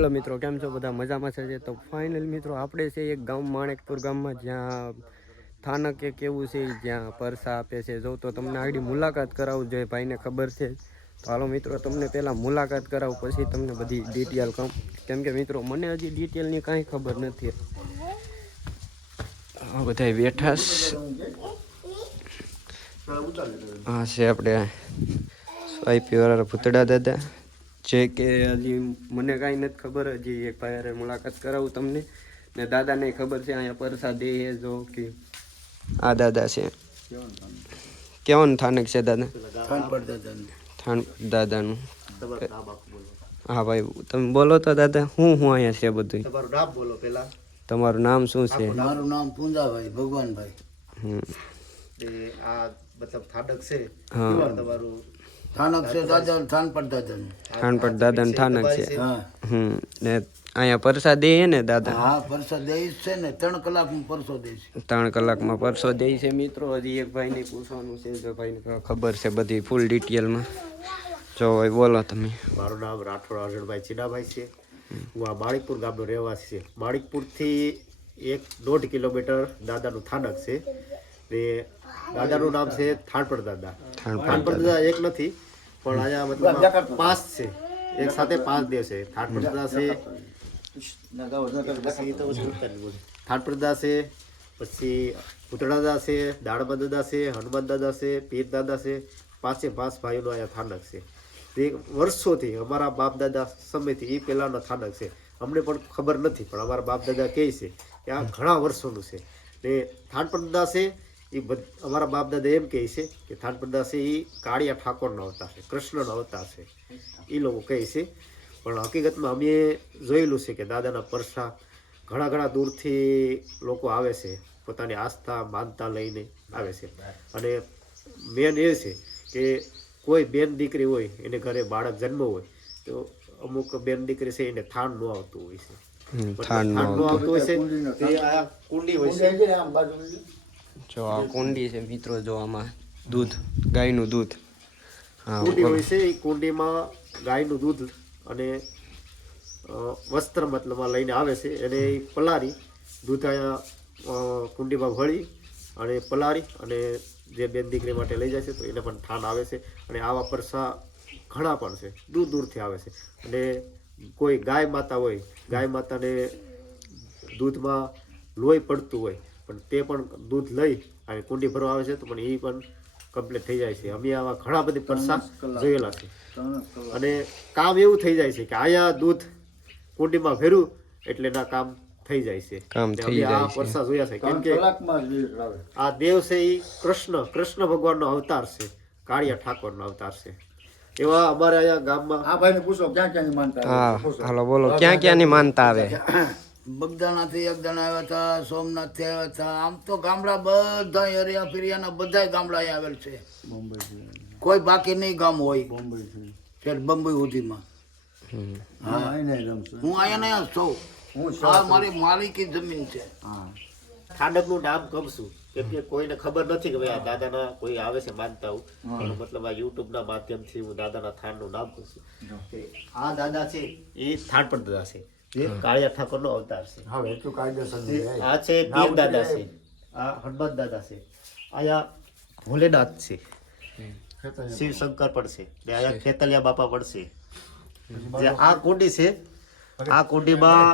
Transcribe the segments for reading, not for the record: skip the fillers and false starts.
Hello મિત્રો, કેમ છો બધા? મજામાં છે? તો ફાઇનલ મિત્રો આપણે છે એક ગામ માણેકપુર ગામમાં, જ્યાં સ્થાનક એક એવું છે જ્યાં પરસા આપે છે. જો તો તમને આગળ મુલાકાત કરાવું જોઈએ, ભાઈને ખબર છે. તો હાલો મિત્રો, તમને પહેલાં મુલાકાત કરાવું, પછી તમને બધી ડિટેલ કહું. કેમ કે મિત્રો મને હજી ડિટેલની કાંઈ ખબર નથી. બધા બેઠા હા છે આપણે સ્વાઈપીવાળા ભૂતડા દાદા, જે કે હજી મને કાંઈ નથી ખબર. હજી એક ભાઈ મુલાકાત કરાવું તમને, ને દાદાને ખબર છે અહીંયા પરસાદ એ જો કે આ દાદા છે. કેવાનું સ્થાનક છે દાદા? થાન દાદાનું. હા ભાઈ, તમે બોલો તો દાદા, હું અહીંયા છે બધું. તમારું નામ બોલો પેલા. તમારું નામ શું છે? મારું નામ પૂંજાભાઈ ભગવાનભાઈ. આ મતલબ થાનક છે. હા, તમારું થાનક છે દાદા, થાનપટ દાદા. થાનપટ દાદાનું થાનક છે. હા ને અહીંયા પરસા દે ને દાદા? હા, પરસો દઈશ છે ને, 3 કલાકમાં પરસો દઈશ. 3 કલાકમાં પરસો દે છે મિત્રો. હજી એક ભાઈને પૂછવાનું છે, જો ભાઈને ખબર છે બધી ફૂલ ડિટેલમાં. જો ભાઈ બોલો તમે. મારું નામ રાઠોડ અર્જુનભાઈ ચીનાભાઈ છે. હું આ માણિકપુર ગામનો રહેવાસી છે. માણિકપુરથી 1.5 કિલોમીટર દાદાનું થાનક છે. ને દાદાનું નામ છે થાનપટ દાદા. થાનપટ દાદા એક નથી, પણ અહીંયા મતલબ 5 છે. એક સાથે 5 દેવ છે. થાનપટ દાદા છે, થાનપટ દાદા છે, પછી ભૂતડા દાદા છે, દાડબા દાદા છે, હનુમાન દાદા છે, પીર દાદા છે. 5 ભાઈઓનું અહીંયા થાનક છે. તે વર્ષોથી અમારા બાપ દાદા સમયથી એ પહેલાંનો થાનક છે. અમને પણ ખબર નથી, પણ અમારા બાપ દાદા કહે છે કે આ ઘણા વર્ષોનું છે. ને થાનપટ દાદા છે એ અમારા બાપ દાદા એમ કહે છે કે થાનપટ દાદા છે એ કાળિયા ઠાકોરનો અવતાર છે, કૃષ્ણનો અવતાર છે, એ લોકો કહે છે. પણ હકીકતમાં અમે જોયેલું છે કે દાદાના પરસા ઘણા દૂરથી લોકો આવે છે, પોતાની આસ્થા માનતા લઈને આવે છે. અને મેન એ છે કે કોઈ બેન દીકરી હોય, એને ઘરે બાળક જન્મ હોય, તો અમુક બેન દીકરી છે એને થાન ન આવતું હોય છે. થાન ન આવતું હોય છે, તે આ કુંડી હોય છે. જો આ કુંડી છે મિત્રો, જો આમાં દૂધ, ગાયનું દૂધ. હા, કુંડી હોય છે. એ કુંડીમાં ગાયનું દૂધ અને વસ્ત્ર મતલબમાં લઈને આવે છે. એને પલારી દૂધ અહીંયા કુંડીમાં ભળી અને પલારી અને જે બેન દીકરી માટે લઈ જાય છે, તો એને પણ થાન આવે છે. અને આવા પરસા ઘણા પણ છે, દૂરથી આવે છે. અને કોઈ ગાય માતા હોય, ગાય માતાને દૂધમાં લોહી પડતું હોય, પણ તે પણ દૂધ લઈ અને કુંડી ભરવા આવે છે, તો પણ એ પણ કમ્પ્લીટ થઈ જાય છે. અમે આવા ઘણા બધી પરસા જોયેલા છે. અને કામ એવું થઈ જાય છે કે આયા દૂધ કુંડીમાં ભર્યું એટલે ના કામ થઈ જાય છે. આ પરસા જોયા છે. કેમ કે આ દેવ છે એ કૃષ્ણ ભગવાનનો અવતાર છે, કાળિયા ઠાકોરનો અવતાર છે. એવા અમારે અહીંયા ગામમાં આ ભાઈને પૂછો ક્યાં ક્યાંની માનતા આવે. હા હાલો બોલો, ક્યાં ક્યાંની માનતા આવે? બગદાણાથી એક જણા આવ્યા હતા, સોમનાથથી આવ્યા હતા. આમ તો ગામડા બધા એરિયા ફેરિયાના બધા ગામડા અહીંયા આવેલ છે. કોઈ બાકી નહીં ગામ હોય બંબઈ સુધીમાં. હા, હું અહીંયા છું. આ મારી માલિકી જમીન છે. થાનકનું નામ કહું છું કેમ કે કોઈને ખબર નથી કે ભાઈ આ દાદાના કોઈ આવે છે માનતા હું, પણ મતલબ આ યુટ્યુબના માધ્યમથી હું દાદાના થાનનું નામ કહું છું. આ દાદા છે એ થાનપટ દાદા છે, જે કાળિયા ઠાકોરનો અવતાર છે. આ છે પીર દાદા છે, આ હનુમાન દાદા છે, આયા ભોલેનાથ છે, શિવ શંકર પણ છે, ને આયા ખેતલિયા બાપા પણ છે. જે આ કુંડી છે, આ કુંડીમાં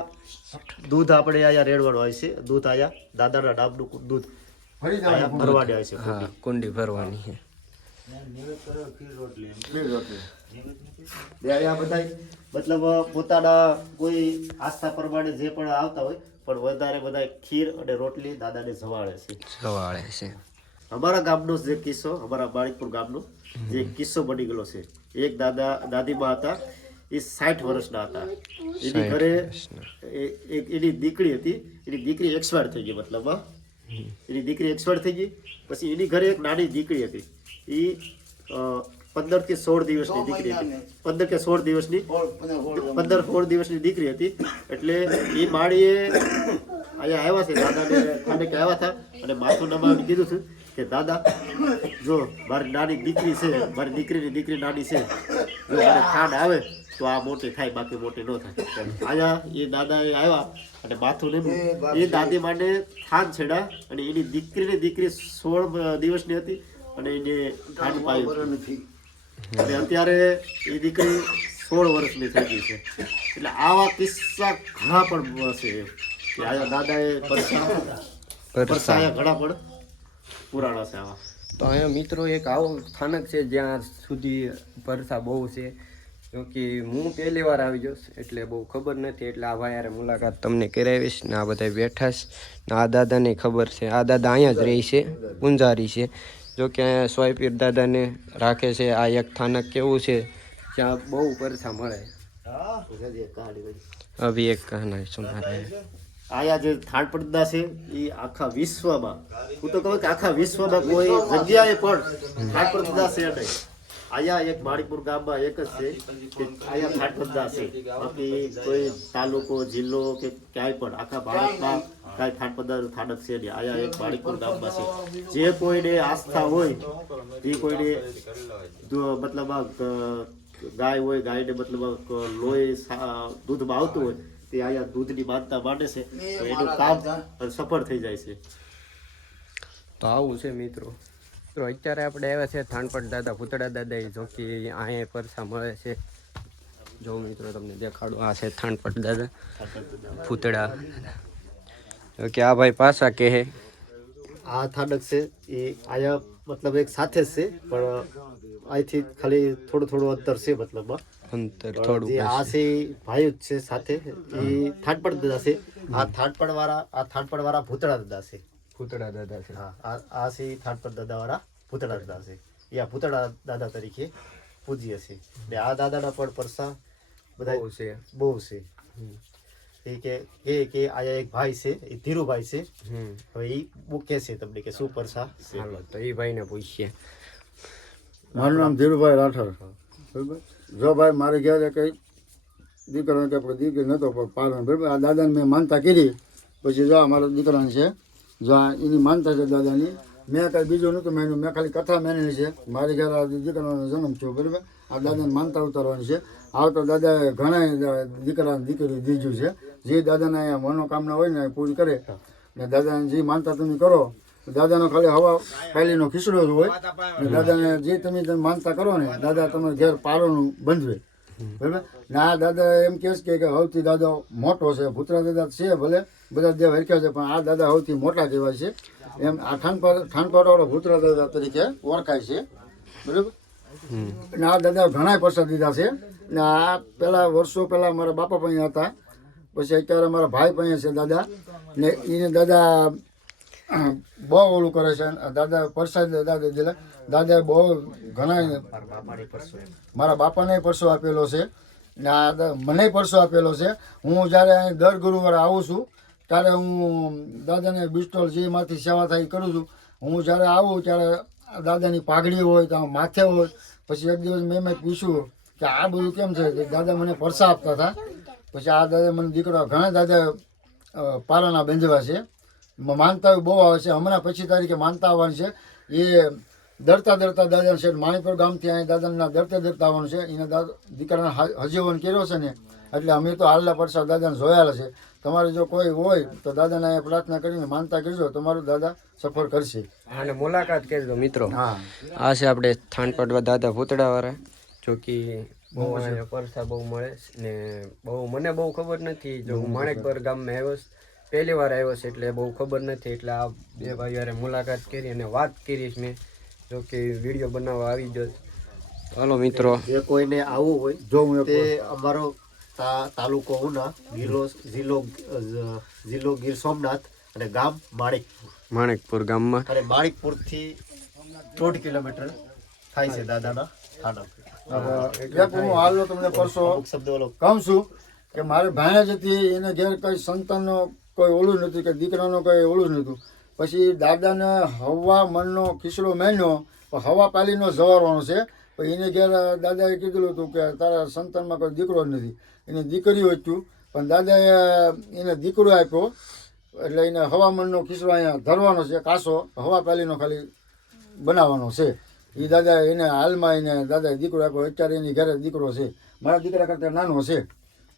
દૂધ આપણે અહીંયા રેડવાનું હોય છે. દૂધ અહીંયા દાદાના નામનું દૂધ અહીંયા ભરવાની હોય છે. હા, કુંડી ભરવાની છે. અહીંયા બધા મતલબ પોતાના કોઈ આસ્થા પ્રમાણે જે પણ આવતા હોય, પણ વધારે બધા ખીર અને રોટલી દાદાને જવાળે છે. અમારા ગામનો જે કિસ્સો, અમારા માણિકપુર ગામનો જે કિસ્સો બની ગયેલો છે. એક દાદીમાં હતા, એ 60 વર્ષના હતા. એની ઘરે એની દીકરી હતી, એની દીકરી એક્સપાયર થઈ ગઈ. મતલબ એની દીકરી એક્સપાયર થઈ ગઈ. પછી એની ઘરે એક નાની દીકરી હતી. એ 15 કે 16 દિવસની દીકરી હતી. 15 કે 16 દિવસની દીકરી હતી. એટલે એ માળીએ અહીંયા આવ્યા છે, દાદાને થાનકે આવ્યા હતા અને માથું નમાવીને કીધું હતું કે દાદા જો મારી નાની દીકરી છે, મારી દીકરીની દીકરી નાની છે, જો મને થાન આવે તો આ મોટી થાય, બાકી મોટી ન થાય. આયા એ દાદાએ આવ્યા અને માથું લીધું. એ દાદી માટે થાન છેડા અને એની દીકરી 16 દિવસની હતી અને એને થાન પાયું અને અત્યારે એ દીકરી 16 વર્ષની થઈ ગઈ છે. એટલે આવા કિસ્સા ઘણા પણ હશે કે આયા દાદાએ પરસાયા ઘણા પણ પુરાણા છે આવા. તો અહીંયા મિત્રો એક આવું સ્થાનક છે જ્યાં સુધી પરસા બહુ છે. જોકે હું પહેલી વાર આવી જઈશ એટલે બહુ ખબર નથી, એટલે આ ભાઈ યાર મુલાકાત તમને કરાવીશ ને. આ બધા બેઠા છે ને આ દાદાને ખબર છે. આ દાદા અહીંયા જ રહી છે, પૂંજારી છે. જોકે અહીંયા સ્વાઈપીર દાદાને રાખે છે. આ એક સ્થાનક કેવું છે જ્યાં બહુ પરસા મળે. અભી એક કહાના સુના રહે. આયા જે થાળ પડદા છે એ આખા વિશ્વમાં, હું તો કહું કે આખા વિશ્વમાં કોઈ જગ્યાએ પણ થાળ પડદા છે નહીં. આયા એક માણીપુર ગામમાં એક જ છે કે આયા થાળ પડદા છે. બાકી કોઈ તાલુકો, જિલ્લો કે ક્યાંય પણ આખા ભારતમાં કાંઈ થાળ પડદાનું સ્થાનક છે નહીં. આયા એક માણીપુર ગામમાં છે. જે કોઈને આસ્થા હોય એ કોઈને મતલબ ગાય હોય, ગાયને મતલબ લોહી દૂધમાં આવતું હોય તે અહીંયા દૂધની માનતા માંડે છે તો એનું કામ સફળ થઈ જાય છે. તો આવું છે મિત્રો. અત્યારે આપણે આવ્યા છે થાનપટ દાદા, ભૂતળા દાદા. જો કે અહીંયા પરસા મળે છે. જો મિત્રો તમને દેખાડું, આ છે થાનપટ દાદા, ભૂતળા. જો કે આ ભાઈ પાછા કહે આ થાનક છે એ આયા મતલબ એક સાથે જ છે, પણ અહીંથી ખાલી થોડું અંતર છે. મતલબ અંતર થોડું જે આ છે ભાઈ જ છે સાથે, એ થાનપટ દાદા છે. આ થાનપટ વાળા ભૂતળા દાદા છે. ભૂતળા દાદા છે. હા, આ છે થાનપટ દાદા વાળા ભૂતળા દાદા છે. એ આ ભૂતળા દાદા તરીકે પૂજીએ છે. ને આ દાદાના પણ પરસા બધા બહુ છે. એ કે આયા એક ભાઈ છે, એ ધીરુભાઈ છે. હવે એ કે છે તમને કે શું પરસા છે. હાલો તો એ ભાઈને પૂછીએ. મારું નામ ધીરુભાઈ રાઠોડ. બરાબર. જો ભાઈ મારે ઘેર કઈ દીકરો કે દીકરી નહોતો પાડવાનો. બરાબર. આ દાદાને મેં માનતા કરી, પછી જો મારા દીકરાને છે, જો એની માનતા છે દાદાની. મેં કાંઈ બીજું નહોતું મેં ખાલી કથા મેનેલી છે. મારી ઘેર આ દીકરાનો જન્મ થયો. બરાબર. આ દાદાને માનતા ઉતારવાની છે. આવ તો દાદાએ ઘણા દીકરાને દીકરી દીધું છે. જે દાદાને અહીંયા મનોકામના હોય ને પૂરી કરે ને દાદાને જે માનતા તમે કરો, દાદાનો ખાલી હવા પહેલીનો ખીચડો જ હોય ને દાદાને જે તમે માનતા કરો ને દાદા તમારે ઘેર પારોનું બંધવે. બરાબર. ને આ દાદા એમ કહે છે કે સૌથી દાદા મોટો છે. ભૂતળા દાદા છે ભલે બધા દેવ હરખ્યા છે, પણ આ દાદા સૌથી મોટા કહેવાય છે. એમ આ ઠાણપાડવાળા ભૂતળા દાદા તરીકે ઓળખાય છે. બરાબર. ને આ દાદા ઘણા પ્રસાદ દીધા છે. ને આ પહેલાં વર્ષો પહેલાં મારા બાપા પણ હતા, પછી અત્યારે મારા ભાઈ પણ છે દાદા. ને એને દાદા બહુ ઓલું કરે છે. દાદા પરસાદ દાદા દીધેલા. દાદાએ બહુ ઘણા મારા બાપાને પરસો આપેલો છે ને આ મને પરસો આપેલો છે. હું જ્યારે અહીં દર ગુરુવારે આવું છું ત્યારે હું દાદાને બિસ્ટોલ જેમાંથી સેવા થાય કરું છું. હું જ્યારે આવું ત્યારે દાદાની પાઘડી હોય તો માથે હોય. પછી એક દિવસ મેં પૂછ્યું કે આ બધું કેમ છે, દાદા મને પરસા આપતા હતા. પછી આ દાદા મને દીકરો ઘણા દાદા પારાના બંધવા છે. માનતા બહુ આવે છે. હમણાં પછી તારીખે માનતા આવવાની છે. એ દરતા દાદા છે માણીપુર ગામથી અહીં દાદાના દરતા આવવાનું છે. એના દીકરાને હજીવન કર્યો છે ને, એટલે અમે તો હાલના પરસા દાદાને જોયેલા છે. તમારે જો કોઈ હોય તો દાદાને અહીંયા પ્રાર્થના કરીને માનતા કરજો, તમારું દાદા સફળ કરશે. અને મુલાકાત કરજો મિત્રો. હા, આ છે આપણે થાનપટ દાદા ભૂતળા વાળા. જો કે બહુ અહીંયા પરસા બહુ મળે ને મને બહુ ખબર નથી. જો હું માણેકપર ગામમાં આવ્યો છું, પહેલી વાર આવ્યો છે એટલે બહુ ખબર નથી. એટલે આ બે ભાઈઓએ મુલાકાત કરી અને વાત કરીશ મેં. જો કે વિડીયો બનાવવા આવી ગયો. હાલો મિત્રો, જે કોઈને આવવું હોય જો હું તે અમારો તાલુકો ઉના, જિલ્લો ગીર સોમનાથ અને ગામ માણેકપુર ગામમાં. અને માણિકપુરથી 3 કિલોમીટર થાય છે દાદાના થાનક. એક હું હાલનો તમને પરસો શબ્દ ઓલો કહું છું કે મારે ભાણેજ જ હતી. એને ઘેર કઈ સંતાનનો કોઈ ઓલું નહોતું કે દીકરાનો કોઈ ઓલું નહોતું. પછી દાદાને હવા મનનો ખીચડો મેન્યો, હવા પાલીનો જવારવાનો છે. પછી એને ઘેર દાદાએ કીધેલું હતું કે તારા સંતાનમાં કોઈ દીકરો જ નથી. એને દીકરીઓ હતું, પણ દાદાએ એને દીકરો આપ્યો. એટલે એને હવા મનનો ખીચડો અહીંયા ધરવાનો છે, કાસો હવા પાલીનો ખાલી બનાવવાનો છે. એ દાદા એને હાલમાં એને દાદાએ દીકરો આપ્યો. અત્યારે એની ઘરે દીકરો છે, મારા દીકરા કરતાં નાનો છે.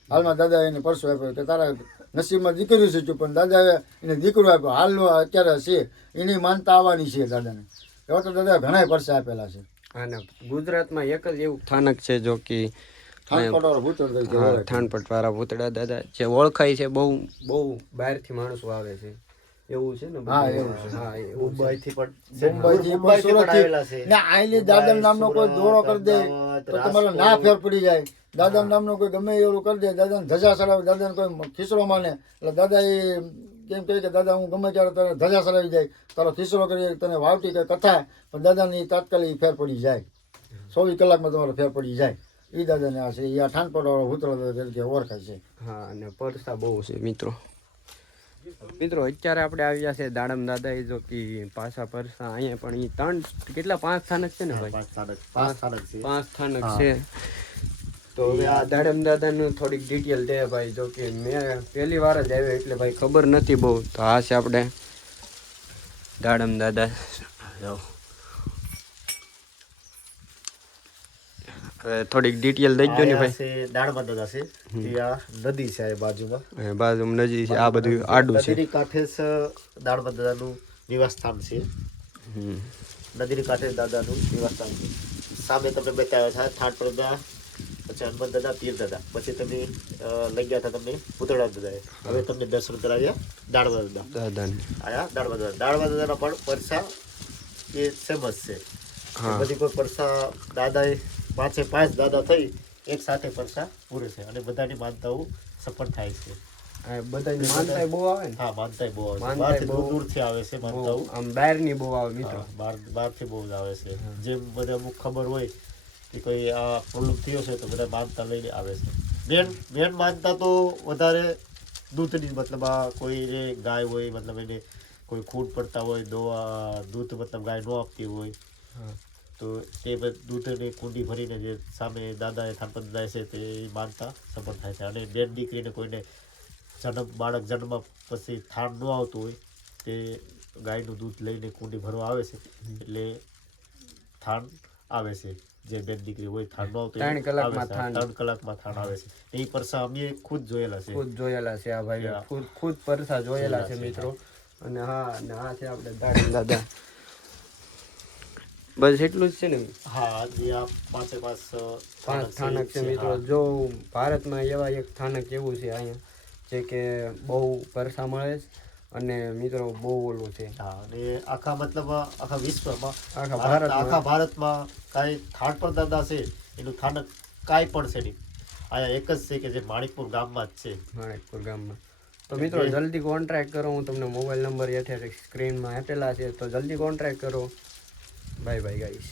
હાલમાં દાદા એને પરસો આપ્યો કે તારા નસીબમાં દીકરી છે, પણ દાદાએ એને દીકરો આપ્યો. હાલનો અત્યારે છે, એની માનતા આવવાની છે દાદાને. એવા તો દાદા ઘણા પરસા આપેલા છે. અને ગુજરાતમાં એક જ એવું સ્થાનક છે જો કે થાનપટવાળા ભૂતળ તરીકે ઓળખાય. થાનપટ વાળા ભૂતડા દાદા જે ઓળખાય છે. બહુ બહુ બહારથી માણસો આવે છે એવું છે ને. હા, એવું છે. હા એવું છે. મુંબઈથી પણ મુંબઈથી પણ મુંબઈથી પણ સુરતથી આવેલા છે. ને આઈલી દાદા નામનો કોઈ દોરો કરી દે તો તમારે ના ફેર પડી જાય. દાદા નામનો કોઈ ગમે એવું કરી દે, દાદાને ધજા ચડાવે, દાદાને કોઈ ખીસરો માને એટલે દાદા એ કેમ કહે કે દાદા હું ગમે ત્યારે તને ધજા ચડાવી જાય, તારો ખીસરો કરી તને વાવટી કે કથા, પણ દાદાની તાત્કાલિક ફેર પડી જાય. 24 કલાકમાં તમારો ફેર પડી જાય. એ દાદાને આ છે, એ આ થાનપટવાળો ભૂતળો તરીકે ઓળખાય છે. હા અને પરસા બહુ છે મિત્રો. અત્યારે આપણે આવ્યા છે દાડમ દાદા એ જો કે પાછા પરસા અહીંયા પણ એ 3 કેટલા 5 સ્થાનક છે ને ભાઈ? 5 સ્થાનક છે. 5 સ્થાનક છે. તો હવે આ દાડમ દાદાનું થોડીક ડિટેલ દે ભાઈ. જો કે મેં પહેલી વાર જ આવ્યો એટલે ભાઈ ખબર નથી બહુ. તો આ છે આપણે દાડમ દાદા. હવે થોડીક ડિટેલ દઈ દો ને આ ભાઈ. છે દાડમા દાદા છે. ત્યાં નદી છે આ બાજુમાં. બાજુમાં નજી છે, આ બધું આડું છે. નદીની કાંઠે જ દાડમા દાદાનું નિવાસ સ્થાન છે. હમ. નદીની કાંઠે દાદાનું નિવાસ સ્થાન છે. સામે તમને બતાવ્યા છે થાનપટ દાદા, પછી હનુમાન દાદા, પીર દાદા, પછી તમે લઈ ગયા હતા તમને પૂતળા દાદાએ. હવે તમને દર્શન કરાવ્યા દાડમા દાદા. દાદાને આયા દાડમા દાદા. દાડમા દાદાના પણ પરસા એ ફેમસ છે. હા. બધી કોઈ પરસા દાદાએ 5 દાદા થઈ એક સાથે પરસા પૂરે છે અને બધાની માનતાઓ સફળ થાય છે. આ બધાની માનતાય બહુ આવે ને. હા, માનતાય બહુ આવે છે. માનતાય બહારથી બહુ. દૂરથી આવે છે માનતાઓ. આમ બહારની બહુ આવે મિત્રો. હા, બહારથી બહુ જ આવે છે. જેમ બધા અમુક ખબર હોય કે કોઈ આ પ્રોબ્લેમ થયો છે તો બધા માનતા લઈને આવે છે. મેન માનતા તો વધારે દૂધની, મતલબ આ કોઈ જે ગાય હોય, મતલબ એને કોઈ ખૂન પડતા હોય, દૂધ મતલબ ગાય ન આપતી હોય હા. તો તે દૂધની કુંડી ભરીને જે સામે દાદાએ થાનપટ દાદાએ છે તે માનતા સફળ થાય છે. અને બેન દીકરીને કોઈને બાળક જન્મ પછી થાન ન આવતું હોય તે ગાયનું દૂધ લઈને કુંડી ભરવા આવે છે એટલે થાન આવે છે. જે બેન દીકરી હોય થાન ન આવતું 3 કલાકમાં થાન. 3 કલાકમાં થાન આવે છે. એ પરસા અમે ખુદ જોયેલા છે. ખુદ જોયેલા છે આ ભાઈ. હા. ખુદ પરસા જોયેલા છે મિત્રો. અને હા, અને આ છે આપણે દાડમ દાદા. બસ એટલું જ છે ને. હા, જે આ 5 5 સ્થાનક છે મિત્રો. જો ભારતમાં એવા એક સ્થાનક એવું છે અહીંયા જે કે બહુ પરસા મળે છે અને મિત્રો બહુ ઓલું છે. હા, અને આખા મતલબ આખા વિશ્વમાં, આખા ભારતમાં કાંઈ થાનપટ દાદા છે એનું સ્થાનક કાંઈ પણ છે નહીં. અહીંયા એક જ છે કે જે માણિકપુર ગામમાં જ છે. માણેકપુર ગામમાં. તો મિત્રો જલ્દી કોન્ટ્રાક્ટ કરો. હું તમને મોબાઈલ નંબર હેઠળ સ્ક્રીનમાં આપેલા છે, તો જલ્દી કોન્ટ્રાક્ટ કરો. Bye bye guys.